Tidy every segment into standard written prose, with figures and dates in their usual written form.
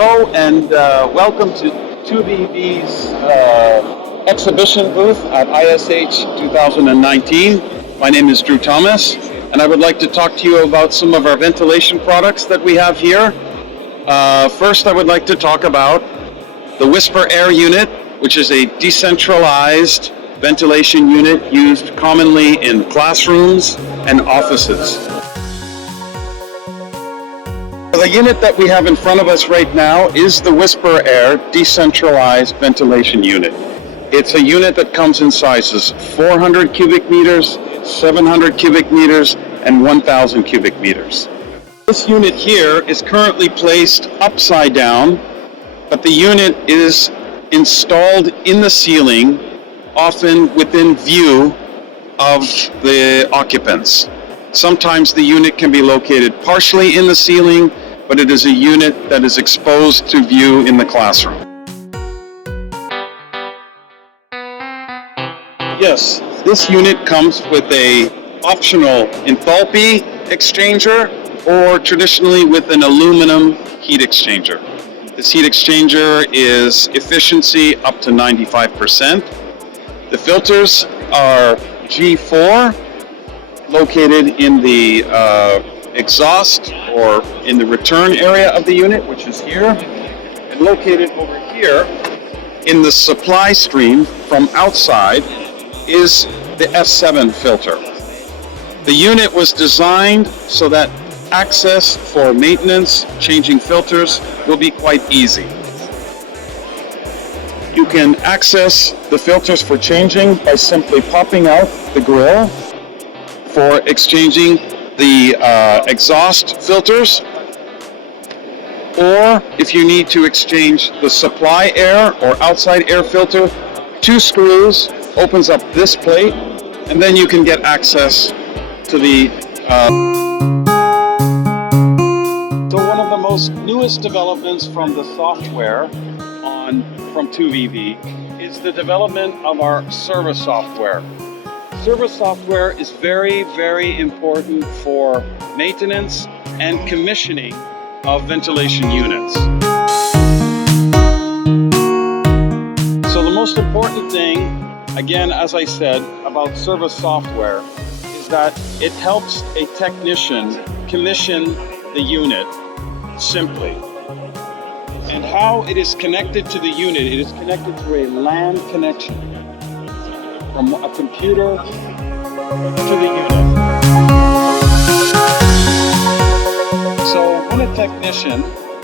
Hello and welcome to 2VV's exhibition booth at ISH 2019. My name is Drew Thomas, and I would like to talk to you about some of our ventilation products that we have here. First, I would like to talk about the Whisper Air unit, which is a decentralized ventilation unit used commonly in classrooms and offices. The unit that we have in front of us right now is the Whisper Air decentralized ventilation unit. It's a unit that comes in sizes 400 cubic meters, 700 cubic meters, and 1,000 cubic meters. This unit here is currently placed upside down, but the unit is installed in the ceiling, often within view of the occupants. Sometimes the unit can be located partially in the ceiling, but it is a unit that is exposed to view in the classroom. Yes, this unit comes with an optional enthalpy exchanger or traditionally with an aluminum heat exchanger. This heat exchanger is efficiency up to 95%. The filters are G4, located in the exhaust or in the return area of the unit, which is here, and located over here in the supply stream from outside is the S7 filter. The unit was designed so that access for maintenance, changing filters, will be quite easy. You can access the filters for changing by simply popping out the grill for exchanging the exhaust filters, or if you need to exchange the supply air or outside air filter, 2 screws opens up this plate, and then you can get access to the So one of the most newest developments from the software from 2VV is the development of our service software. Service software is very, very important for maintenance and commissioning of ventilation units. So the most important thing, again, as I said, about service software is that it helps a technician commission the unit simply. And how it is connected to the unit, it is connected through a LAN connection from a computer to the unit. So when a technician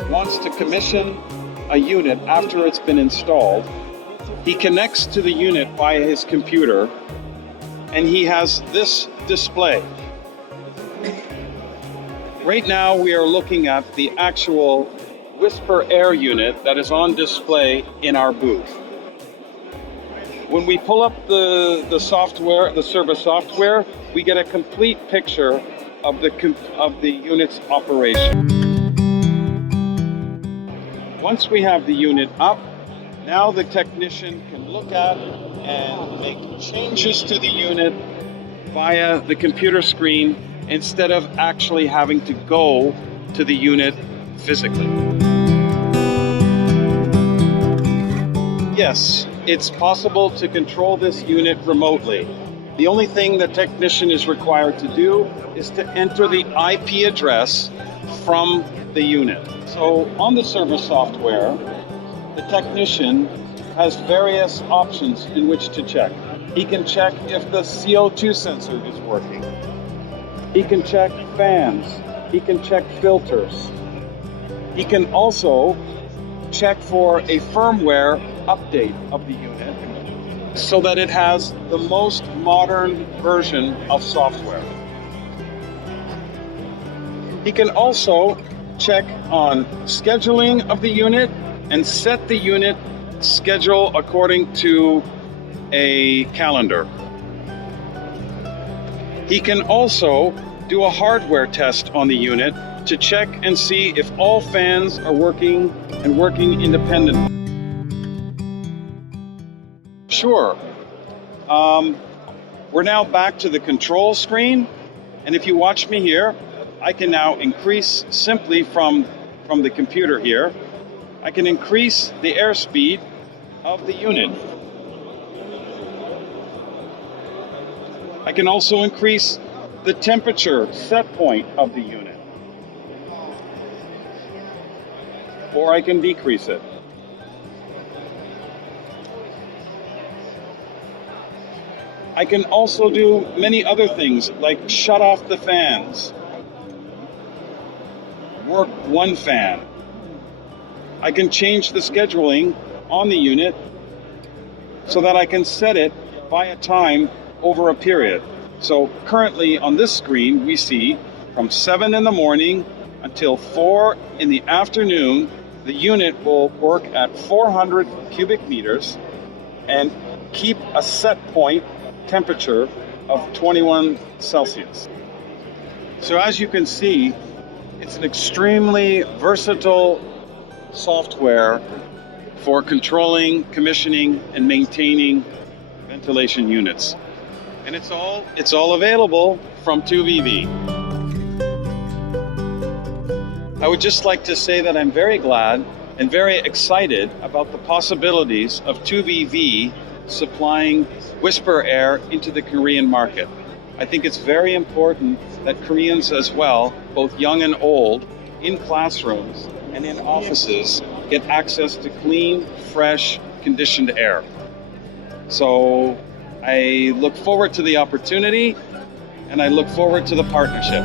wants to commission a unit after it's been installed, he connects to the unit via his computer, and he has this display. Right now we are looking at the actual Whisper Air unit that is on display in our booth. When we pull up the software, the service software, we get a complete picture of the unit's operation. Once we have the unit up, now the technician can look at and make changes to the unit via the computer screen instead of actually having to go to the unit physically. Yes, it's possible to control this unit remotely. The only thing the technician is required to do is to enter the IP address from the unit. So on the service software, the technician has various options in which to check. He can check if the CO2 sensor is working. He can check fans. He can check filters. He can also check for a firmware update of the unit so that it has the most modern version of software. He can also check on scheduling of the unit and set the unit schedule according to a calendar. He can also do a hardware test on the unit to check and see if all fans are working and working independently. Sure. We're now back to the control screen, and if you watch me here, I can now increase simply from the computer here. I can increase the airspeed of the unit. I can also increase the temperature set point of the unit. Or I can decrease it. I can also do many other things like shut off the fans, work one fan. I can change the scheduling on the unit so that I can set it by a time over a period. So currently on this screen we see from 7 in the morning until 4 in the afternoon, the unit will work at 400 cubic meters and keep a set point temperature of 21 Celsius. So as you can see, it's an extremely versatile software for controlling, commissioning, and maintaining ventilation units. And it's all available from 2VV. I would just like to say that I'm very glad and very excited about the possibilities of 2VV supplying Whisper Air into the Korean market. I think it's very important that Koreans as well, both young and old, in classrooms and in offices, get access to clean, fresh, conditioned air. So I look forward to the opportunity and I look forward to the partnership.